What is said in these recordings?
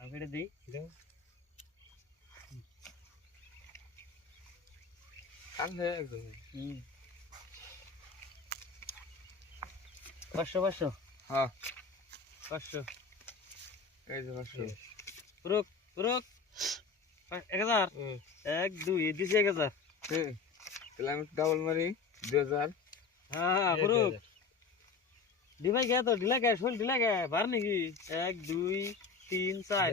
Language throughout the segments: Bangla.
এটা দিই হয়ে একদম হুম। পাঁচশো পাঁচশো? হ্যাঁ। পাঁচশো। এই যে পাঁচশো। পুরুক পুরুক এক হাজার? এক দুই দিছি এক হাজার। তাহলে আমি ডাবল মারি দুই হাজার। হ্যাঁ পুরুক ডিভাই গে তো ঢিলা গে শোল ঢিলা গে বার নাকি? এক দুই তিন চার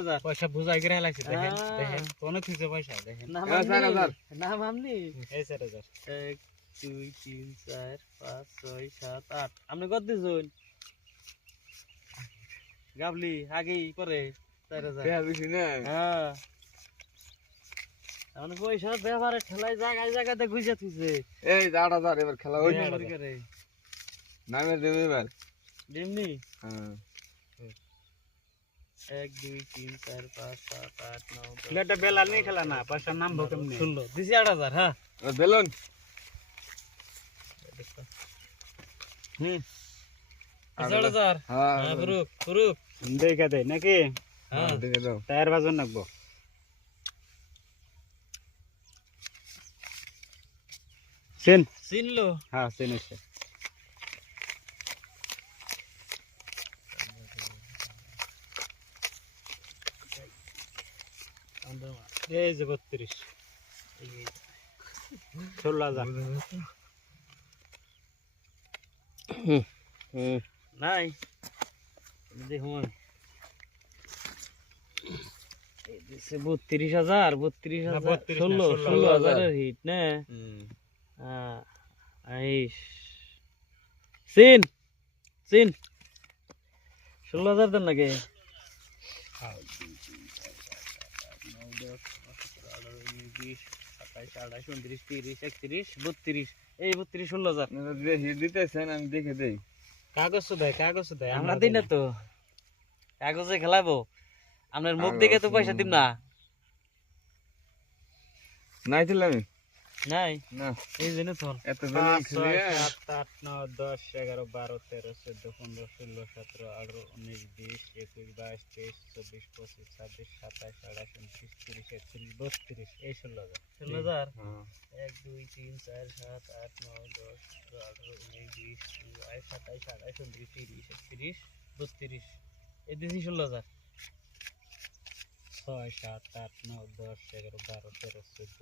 দেয় পয়সা বুঝাই করে লাগছে দেখেন দেখেন কোন কিছু পয়সা দেখেন। নাম এ, চার হাজার। আমনি নাম আমনি এই চার হাজার এক দুই তিন চার পাঁচ ছয় সাত আট। আপনি কত গাবলি আগেই পরে চার হাজার। হ্যাঁ। মানে পয়সা ব্যবহারে ঠেলাই জায়গায় জায়গাতে গুজে এই আট হাজার এবার খেলা ওই করে। নামে দেবে এবার। ডিমনি হ্যাঁ। এক দুই তিন চার পাঁচ সাত আট নয় দশ, খেলাটা বেলা নেই খেলা না? পয়সা নামবো কেমনি ষোলো দিছি আট হাজার হ্যাঁ। বেলুন। হুম। আট হাজার। হ্যাঁ ফুরুক ফুরুক। দেখা দেয় নাকি? হ্যাঁ। হ্যাঁ দাও। টায়ার বাজন নাকবো। চেন চিনলো হ্যাঁ এসে এই যে বত্রিশ ষোলো হাজার নাই বত্রিশ হাজার বত্রিশ না, হাজার 32 না, ষোলো ষোলো হাজারের হিট না আইস চিন চিন ষোলো হাজার দেন নাকি? সাতাইশ উনত্রিশ তিরিশ একত্রিশ বত্রিশ এই বত্রিশ ষোলো হাজার। হিট দিতেছেন আমি দেখে দেই। কাগজ দেয় কাগজ দেয় আমরা দিই না তো। কাগজে খেলাবো। আপনার মুখ দেখে তো পয়সা দিব না। নাই নাই? না। এই জন্য তো এত বেলুন খেলে? সাত আট নয় দশ এগারো বারো তেরো চোদ্দ পনেরো ষোলো সতেরো আঠারো উনিশ বিশ একুশ বাইশ তেইশ চব্বিশ পঁচিশ ছাব্বিশ সাতাশ আঠাশ উনত্রিশ তিরিশ একত্রিশ বত্রিশ এই ষোলো হাজার। ষোলো হাজার? হ্যাঁ এক দুই তিন চার সাত আট নয় দশ সতেরো আঠারো উনিশ বিশ বাইশ সাতাইশ আঠাইশ উনত্রিশ তিরিশ একত্রিশ বত্রিশ এই দিছি ষোলো হাজার। ছয় সাত আট নয় দশ এগারো বারো তেরো চোদ্দ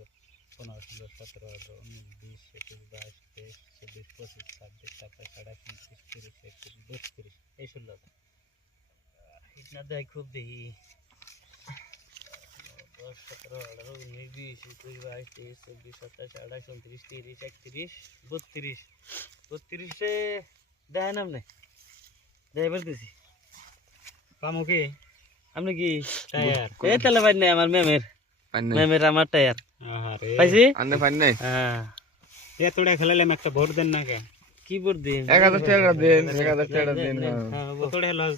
পনেরো ষোলো সতেরো আঠারো উনিশ বিশ একুশ বাইশ তেইশ চব্বিশ পঁচিশ ছাব্বিশ সাতাশ আঠাশ উনত্রিশ তিরিশ একত্রিশ বত্রিশ এই ষোলো হাজার হিট না দেয় খুব দেখি দশ সতেরো আঠারো উনিশ বিশ একুশ বাইশ তেইশ চব্বিশ সাতাশ আঠাশ উনত্রিশ তিরিশ একত্রিশ বত্রিশ বত্রিশে দেয় না আপনি দেয় বলতেছি পামু কি আপনি কি টায়ার এই তাহলে পাই নাই আমার ম্যামের পান নাই ম্যামের আমার টায়ার আহারে পাইছি? আন্নে পান নাই? হ্যাঁ। এতটা খেলালাম একটা ভোট দেন না কে কি ভোট দিন এক হাজার টাকা দিন এক হাজার টাকা দিন হ্যাঁ। হ্যাঁ লস